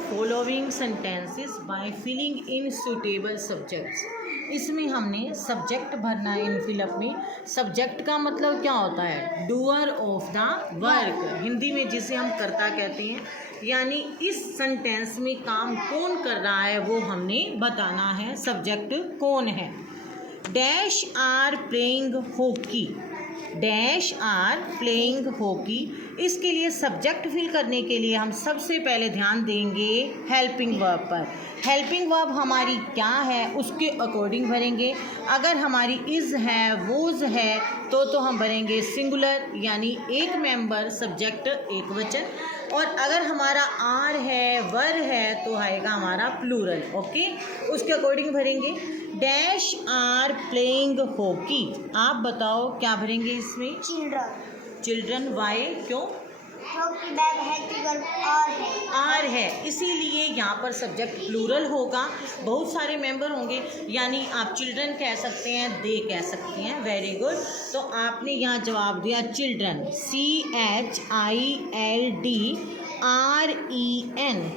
Following sentences by filling in suitable subjects. इसमें हमने subject भरना है इन फिलअप में। सब्जेक्ट का मतलब क्या होता है? Doer of the work, Hindi में जिसे हम कर्ता कहते हैं, यानी इस सेंटेंस में काम कौन कर रहा है वो हमने बताना है। सब्जेक्ट कौन है? Dash are playing hockey, dash are playing hockey. इसके लिए सब्जेक्ट फिल करने के लिए हम सबसे पहले ध्यान देंगे हेल्पिंग वर्ब पर। हेल्पिंग वर्ब हमारी क्या है उसके अकॉर्डिंग भरेंगे। अगर हमारी इज़ है, वोज है तो हम भरेंगे सिंगुलर, यानी एक मेंबर, सब्जेक्ट एक वचन। और अगर हमारा आर है, वर है तो आएगा हमारा प्लूरल। ओके, उसके अकॉर्डिंग भरेंगे। Dash are playing hockey. आप बताओ क्या भरेंगे इसमें? चिल्ड्रन। चिल्ड्रन, वाई, क्यों? क्योंकि बैग हेल्पिंग वर्ब आर है, इसीलिए यहाँ पर सब्जेक्ट प्लूरल होगा। बहुत सारे मेंबर होंगे, यानी आप चिल्ड्रन कह सकते हैं, दे कह सकती हैं। Very good. तो आपने यहाँ जवाब दिया children, CHILDREN,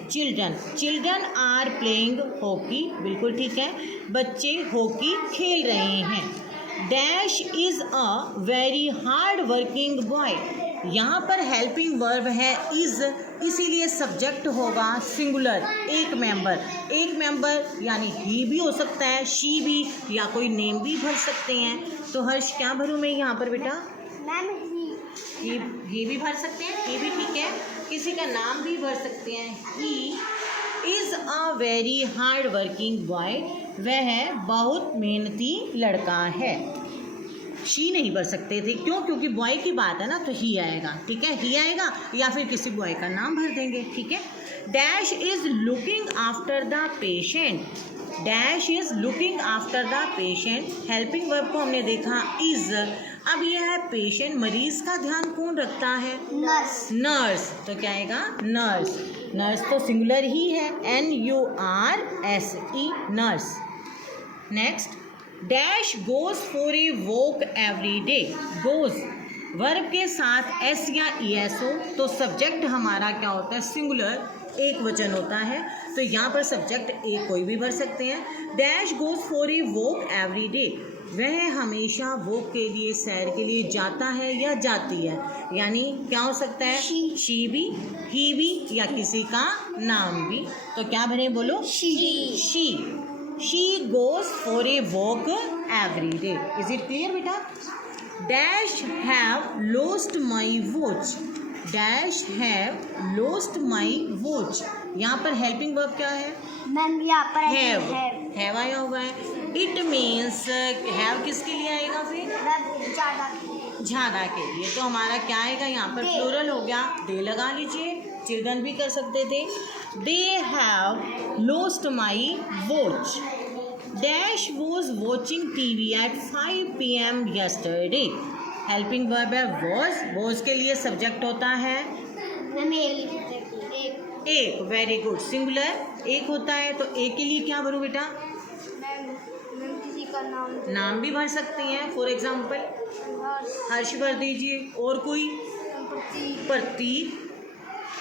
children. Children are playing hockey, बिल्कुल ठीक है, बच्चे हॉकी खेल रहे हैं। Dash is a very hard working boy. यहाँ पर हेल्पिंग वर्ब है इज़, इसीलिए सब्जेक्ट होगा सिंगुलर, एक मेंबर। एक मेंबर यानी ही भी हो सकता है, शी भी, या कोई नेम भी भर सकते हैं। तो हर्ष क्या भरूँ मैं यहाँ पर बेटा? मैम ही भी भर सकते हैं, ही भी ठीक है, किसी का नाम भी भर सकते हैं। He is a very hard working boy, वह बहुत मेहनती लड़का है। शी नहीं भर सकते थे, क्यों? क्योंकि बॉय की बात है ना, तो ही आएगा। ठीक है, ही आएगा, या फिर किसी बॉय का नाम भर देंगे। ठीक है। Dash is looking after the patient, dash is looking after the patient. Helping verb को हमने देखा इज। अब यह है पेशेंट, मरीज का ध्यान कौन रखता है? नर्स। नर्स, तो क्या आएगा? नर्स। नर्स तो सिंगुलर ही है, NURSE, nurse. Next, dash goes for a walk every day. Goes verb के साथ एस या ES हो तो सब्जेक्ट हमारा क्या होता है? सिंगुलर, एक वचन होता है। तो यहाँ पर सब्जेक्ट एक कोई भी भर सकते हैं। Dash goes for a walk every day, वह हमेशा वॉक के लिए, सैर के लिए जाता है या जाती है, यानी क्या हो सकता है? शी भी, ही भी, या किसी का नाम भी। तो क्या भरे बोलो? She. She goes for a walk every day. Is it clear बेटा? Dash have lost my watch. Dash have lost my watch. यहाँ पर हेल्पिंग वर्ब क्या है? मैम यहाँ पर हैव आया हुआ है। इट मीन्स हैव किसके लिए आएगा फिर? ज़्यादा के लिए। तो हमारा क्या आएगा यहाँ पर? प्लूरल हो गया, दे लगा लीजिए। चिल्ड्रन भी कर सकते थे। They have lost my watch. Dash was watching TV at 5 PM yesterday। Helping verb है वॉज के लिए सब्जेक्ट होता है एक। वेरी गुड, सिंगुलर एक होता है, तो एक के लिए क्या भरूँ बेटा? किसी का नाम भी भर सकते हैं। फॉर एग्जाम्पल हर्ष भर दीजिए, और कोई? Prateek,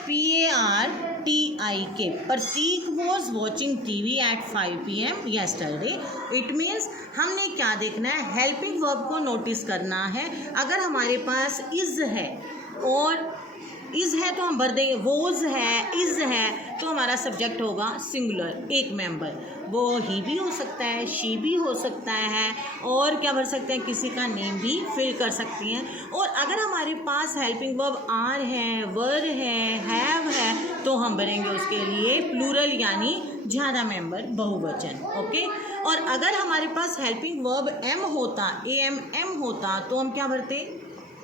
PARTIK। Prateek was watching TV at 5 PM yesterday। It means हमने क्या देखना है? हेल्पिंग वर्ब को नोटिस करना है। अगर हमारे पास इज़ है, और इज़ है तो हम भर देंगे, वोज है, इज़ है तो हमारा सब्जेक्ट होगा सिंगुलर, एक मेंबर। वो ही भी हो सकता है, शी भी हो सकता है, और क्या भर सकते हैं? किसी का नेम भी फिल कर सकती हैं। और अगर हमारे पास हेल्पिंग वर्ब आर है, वर है, हैव है तो हम भरेंगे उसके लिए प्लूरल, यानी ज़्यादा मेंबर, बहुवचन। ओके। और अगर हमारे पास हेल्पिंग वर्ब एम होता, AMM होता तो हम क्या भरते?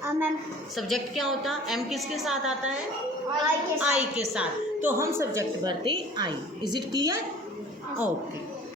मैम सब्जेक्ट क्या होता? एम किसके साथ आता है? आई आई के साथ, तो हम सब्जेक्ट भरते आई। Is it clear? ओके।